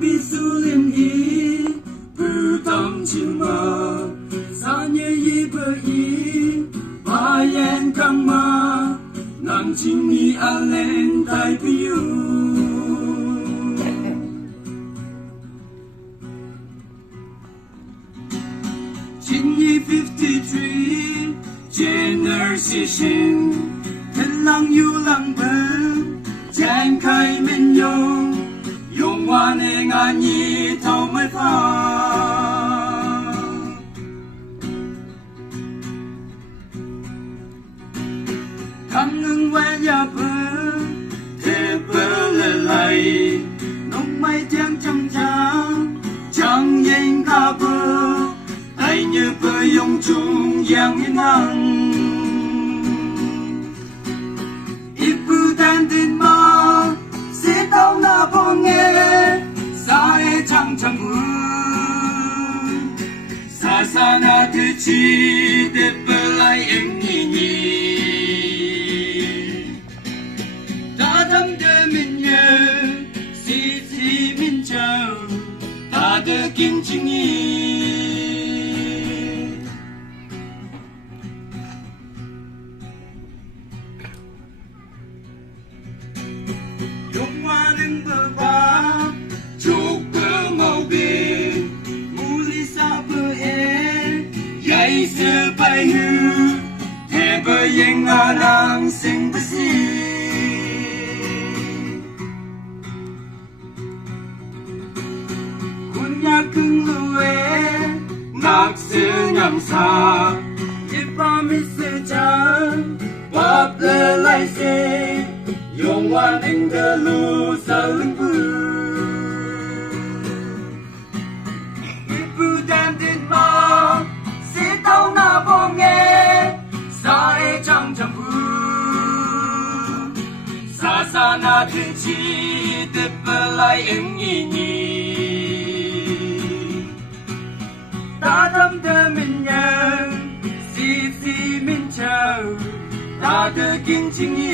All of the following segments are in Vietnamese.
比苏联一不当情嘛，三年一百一，把眼看嘛，能请你安联代表。今年53 generation， 天狼有狼本，展开面容，用我的眼一头没放。cảm ơn quê nhà bờ thế bờ lệ lầy nông mây tiếng trong trắng chẳng nhìn cả bờ tay như bờ dùng chung giang yên hằng ít bư tan tin mà sẽ tao na bỏ nghe xa e chẳng chẳng bư xa xa na thứ chi để bờ lại em nhì nhì的金经意，用我能不把做个毛病，无力撒不哎，也是白日，太不应啊能行不行？nhà cưng lùe ngạc sư nhằm xa chỉ ba mi sư chân bắp lê lại xe dùng hoa ninh đơ lù sa lưng bư ít bư đàn tin mà sẽ tao na bỏ nghe sa e chẳng chẳng bư sa sa na thiên chi tiếp lại em nhì nhì ta thăm thơ mình nhớ xì xì mình chờ ta thơ kinh chính ý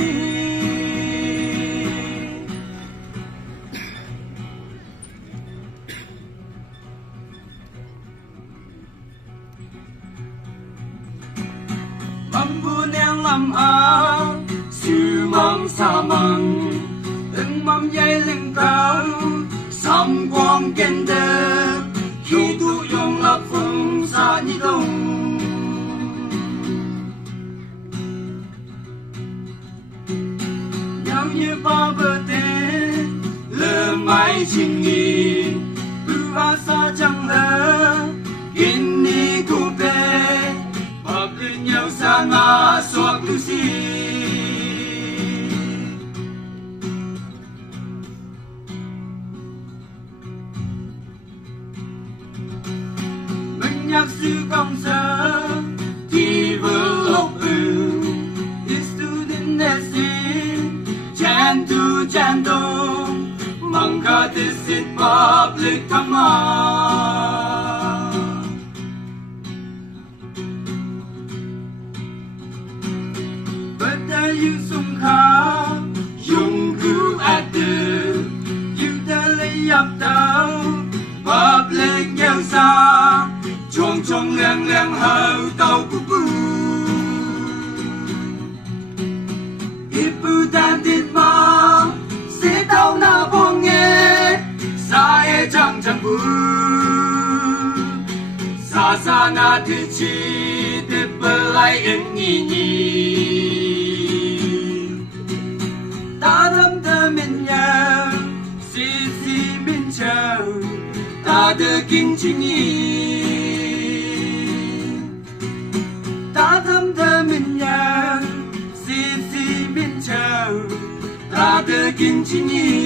mầm buồn đen làm áo sư mong xa măng từng mầm dây lưng cao sông quang kênh đơ khi tu dùng lập phương xa như đông nhau như ba bờ tê lơ mãi trình nghi bưu hoa xa chẳng lơ in ni cụ bê bọc lên nhau xa ngã xoạc lưu xì nhạc sư công sở thì vừa lộc ư is student nessin chan tu mong cả this is public come on but there you sung kha yung ku at the you the lay up down public nhau xa trong trong leng leng hao tàu bù bù ít bù tan tin mà sẽ tao na bỏ nghe xa e chẳng chẳng bù xa xa na thứ chi tiếp bờ lại em nhì nhì ta thăm thơ mình nhớ xì xì mình chờ ta đưa kinh chính ý ta thăm thơ mình nhớ xì xì mình chờ ta đưa kinh chính ý